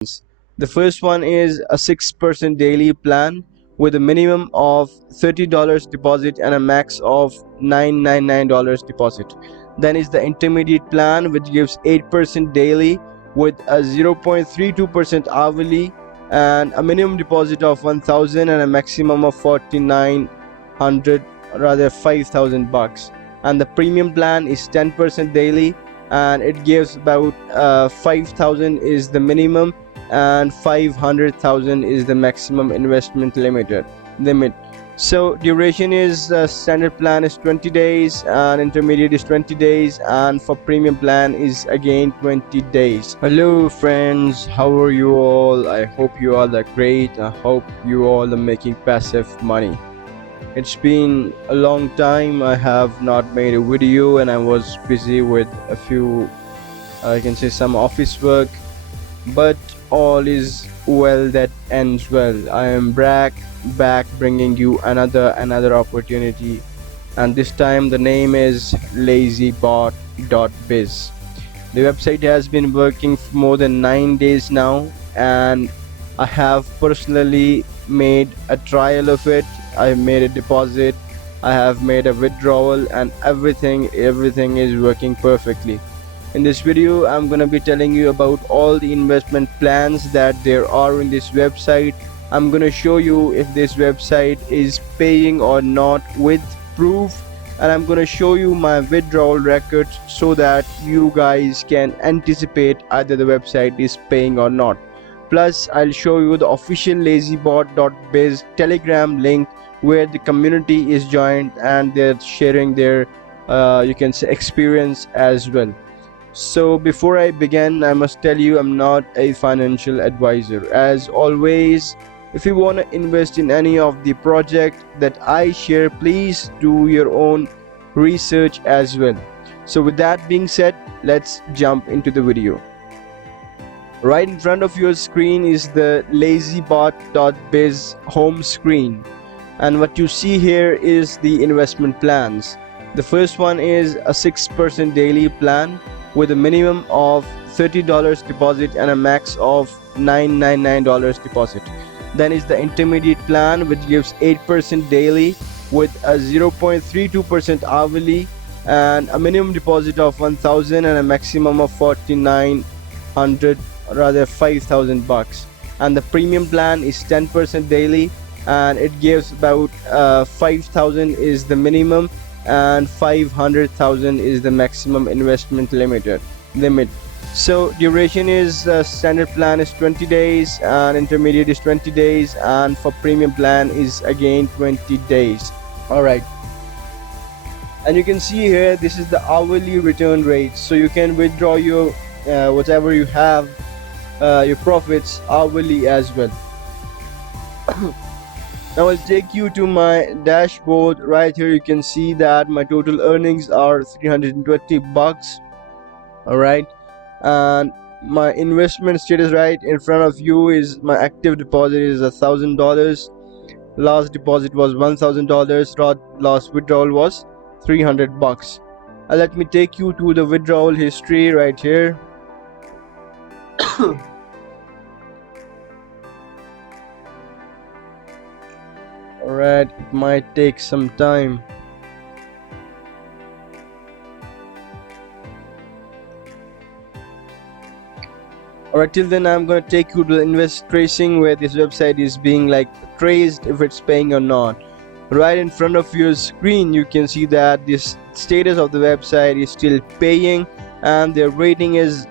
The first one is a 6% daily plan with a minimum of $30 deposit and a max of $999 deposit. Then is the intermediate plan, which gives 8% daily with a 0.32% hourly and a minimum deposit of 1,000 and a maximum of 4,900, rather 5,000 bucks. And the premium plan is 10% daily and it gives about 5,000 is the minimum and 500,000 is the maximum investment limit. So duration is standard plan is 20 days and intermediate is 20 days, and for premium plan is again 20 days. Hello friends, how are you all? I hope you all are great. I hope you all are making passive money. It's been a long time. I have not made a video and I was busy with a few, I can say, some office work, but all is well that ends well. I am back bringing you another opportunity, and this time the name is LAZYBOT.BIZ. The website has been working for more than 9 days now, and I have personally made a trial of it. I made a deposit, I have made a withdrawal, and everything is working perfectly. In this video I'm gonna be telling you about all the investment plans that there are in this website. I'm gonna show you if this website is paying or not with proof, and I'm gonna show you my withdrawal records so that you guys can anticipate either the website is paying or not. Plus I'll show you the official LAZYBOT.BIZ Telegram link where the community is joined and they're sharing their you can say experience as well. So before I begin, I must tell you I'm not a financial advisor. As always, if you want to invest in any of the project that I share, please do your own research as well. So with that being said, let's jump into the video. Right in front of your screen is the LAZYBOT.BIZ home screen, and what you see here is the investment plans. The first one is a 6% daily plan with a minimum of $30 deposit and a max of $999 deposit. Then is the intermediate plan, which gives 8% daily with a 0.32% hourly and a minimum deposit of 1,000 and a maximum of 4,900, rather 5,000 bucks. And the premium plan is 10% daily and it gives about 5,000 is the minimum and 500,000 is the maximum investment limit. So duration is standard plan is 20 days and intermediate is 20 days, and for premium plan is again 20 days. Alright, and you can see here this is the hourly return rate, so you can withdraw your whatever you have, your profits hourly as well. Now I'll take you to my dashboard. Right here you can see that my total earnings are 320 bucks. Alright, and my investment status right in front of you is my active deposit is $1,000, last deposit was $1,000, last withdrawal was 300 bucks. Let me take you to the withdrawal history right here. Alright, it might take some time. Alright, till then I'm gonna take you to the invest tracing where this website is being like traced if it's paying or not. Right in front of your screen you can see that this status of the website is still paying and their rating is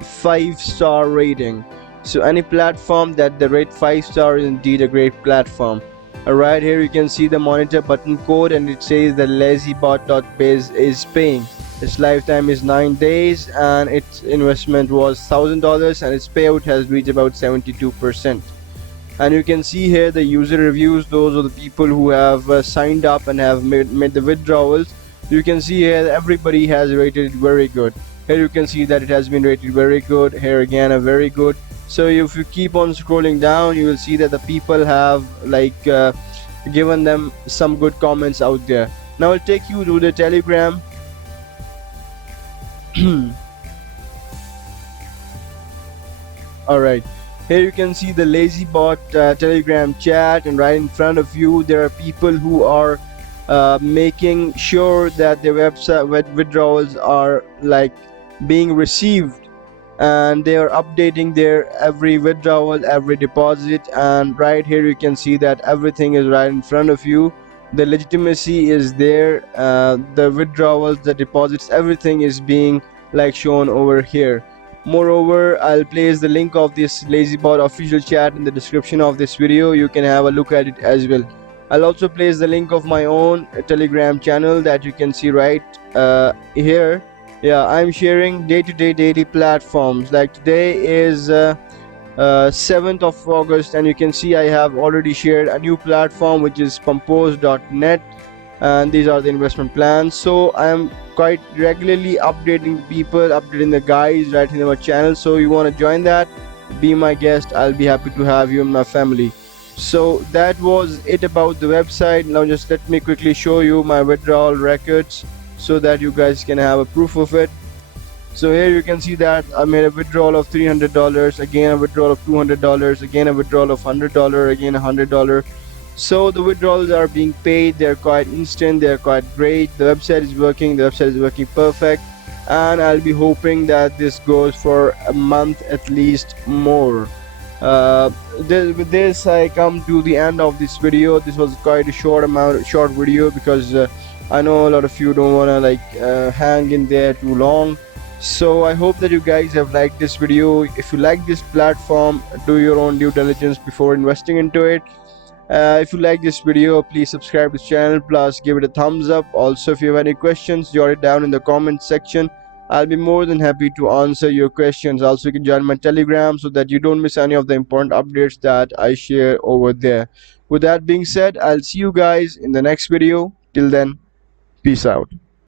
5-star rating. So any platform that they rate 5-star is indeed a great platform. Right here you can see the monitor button code and it says that LAZYBOT.BIZ is paying. Its lifetime is 9 days and its investment was $1,000 and its payout has reached about 72%. And you can see here the user reviews. Those are the people who have signed up and have made the withdrawals. You can see here that everybody has rated it very good. Here you can see that it has been rated very good. Here again a very good. So if you keep on scrolling down, you will see that the people have like given them some good comments out there. Now I'll take you to the Telegram. Alright, Here you can see the LazyBot Telegram chat, and right in front of you there are people who are making sure that their website withdrawals are like being received, and they are updating their every withdrawal, every deposit. And right here you can see that everything is right in front of you. The legitimacy is there, the withdrawals, the deposits, everything is being like shown over here. Moreover, I'll place the link of this LazyBot official chat in the description of this video. You can have a look at it as well. I'll also place the link of my own Telegram channel that you can see right here. Yeah, I'm sharing day-to-day daily platforms. Like today is 7th of August, and you can see I have already shared a new platform which is Compose.net, and these are the investment plans. So I am quite regularly updating people, updating the guys right in our channel. So you want to join that, be my guest, I'll be happy to have you in my family. So that was it about the website. Now just let me quickly show you my withdrawal records so that you guys can have a proof of it. So here you can see that I made a withdrawal of $300, again a withdrawal of $200, again a withdrawal of $100, again $100. So the withdrawals are being paid, they're quite instant, they're quite great. The website is working, the website is working perfect, and I'll be hoping that this goes for a month at least more. With this I come to the end of this video. This was quite a short video because I know a lot of you don't want to like hang in there too long. So I hope that you guys have liked this video. If you like this platform, do your own due diligence before investing into it. If you like this video, please subscribe to this channel, plus give it a thumbs up. Also, if you have any questions, jot it down in the comment section. I'll be more than happy to answer your questions. Also, you can join my Telegram so that you don't miss any of the important updates that I share over there. With that being said, I'll see you guys in the next video. Till then, peace out.